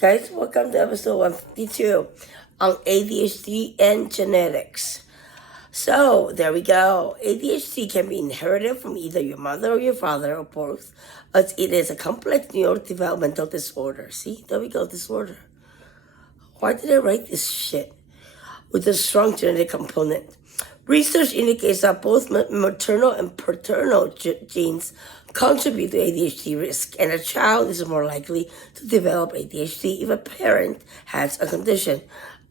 Guys, welcome to episode 152 on ADHD and genetics. So, there we go. ADHD can be inherited from either your mother or your father or both, as it is a complex neurodevelopmental disorder. See, there we go, disorder. Why did I write this shit? With a strong genetic component. Research indicates that both maternal and paternal genes contribute to ADHD risk, and a child is more likely to develop ADHD if a parent has a condition.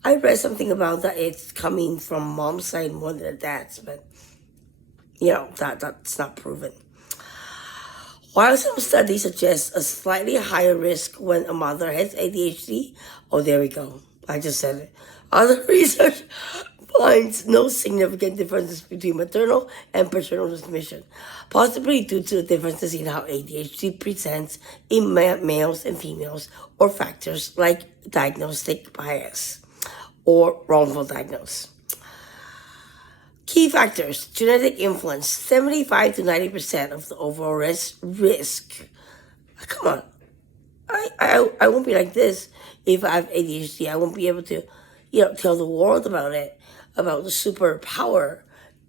I read something about that it's coming from mom's side more than dad's, but that's not proven. While some studies suggest a slightly higher risk when a mother has ADHD, oh, there we go. I just said it. Other research finds no significant differences between maternal and paternal transmission, possibly due to differences in how ADHD presents in males and females, or factors like diagnostic bias or wrongful diagnosis. Key factors: genetic influence, 75 to 90% of the overall risk. Come on. I won't be like this if I have ADHD. I won't be able to, tell the world about it, about the superpower,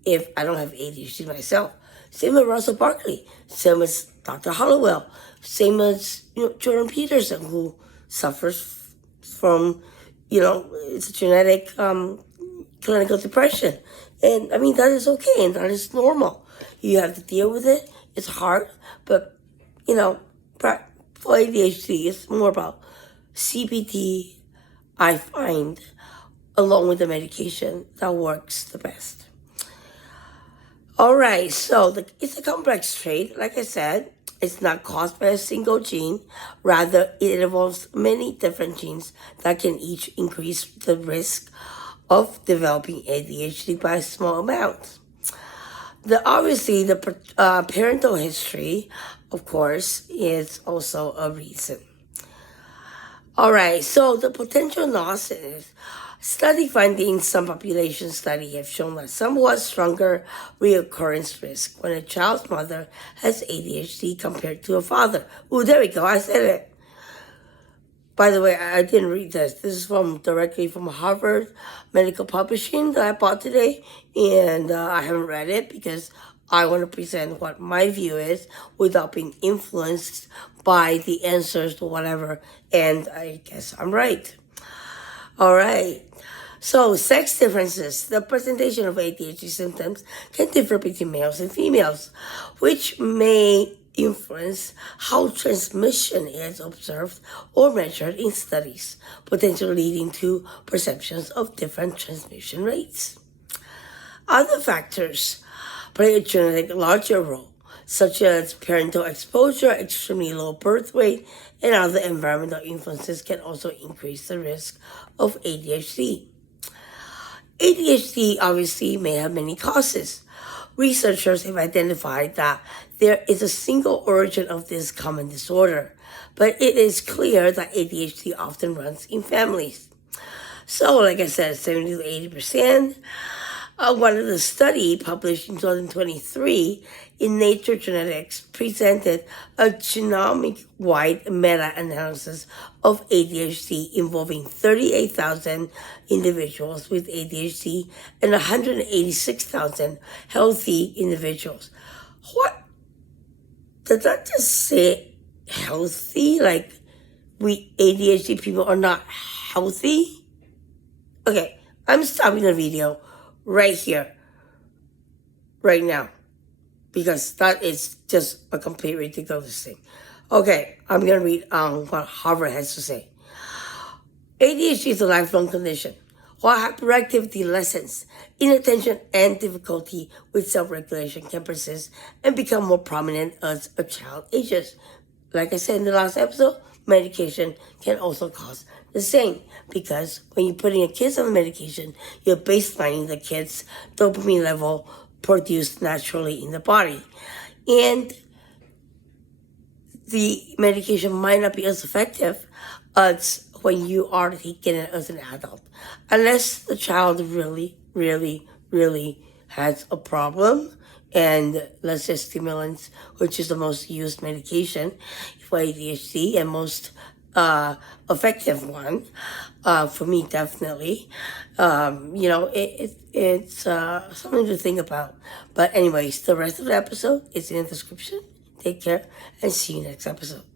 if I don't have ADHD myself. Same as Russell Barkley, same as Dr. Hollowell, same as Jordan Peterson, who suffers from, it's a genetic clinical depression. And I mean, that is okay and that is normal. You have to deal with it. It's hard, but for ADHD, it's more about CBT, I find, along with the medication, that works the best. All right, so it's a complex trait. Like I said, it's not caused by a single gene. Rather, it involves many different genes that can each increase the risk of developing ADHD by a small amount. Obviously, the parental history, of course, is also a reason. All right, so the potential losses. Study findings, some population studies have shown that somewhat stronger reoccurrence risk when a child's mother has ADHD compared to a father. Oh, there we go, I said it. By the way, I didn't read this. This is directly from Harvard Medical Publishing that I bought today, and I haven't read it because I want to present what my view is without being influenced by the answers to whatever, and I guess I'm right. All right. So, sex differences. The presentation of ADHD symptoms can differ between males and females, which may influence how transmission is observed or measured in studies, potentially leading to perceptions of different transmission rates. Other factors play a genetic larger role, such as parental exposure, extremely low birth weight, and other environmental influences can also increase the risk of ADHD. ADHD obviously may have many causes. Researchers have identified that there is a single origin of this common disorder, but it is clear that ADHD often runs in families. So, like I said, 70 to 80%. One of the study published in 2023 in Nature Genetics presented a genomic-wide meta-analysis of ADHD involving 38,000 individuals with ADHD and 186,000 healthy individuals. What? Did that just say healthy? Like we ADHD people are not healthy? Okay, I'm stopping the video right here, right now, because that is just a complete ridiculous thing. Okay, I'm going to read what Harvard has to say. ADHD is a lifelong condition. While hyperactivity lessens, inattention and difficulty with self-regulation can persist and become more prominent as a child ages. Like I said in the last episode, medication can also cause the same, because when you're putting a kid on medication, you're baselining the kid's dopamine level produced naturally in the body. And the medication might not be as effective as when you are taking it as an adult. Unless the child really, really, really has a problem, and let's say stimulants, which is the most used medication for ADHD, and most effective one for me, definitely. It's something to think about. But anyways, the rest of the episode is in the description. Take care and see you next episode.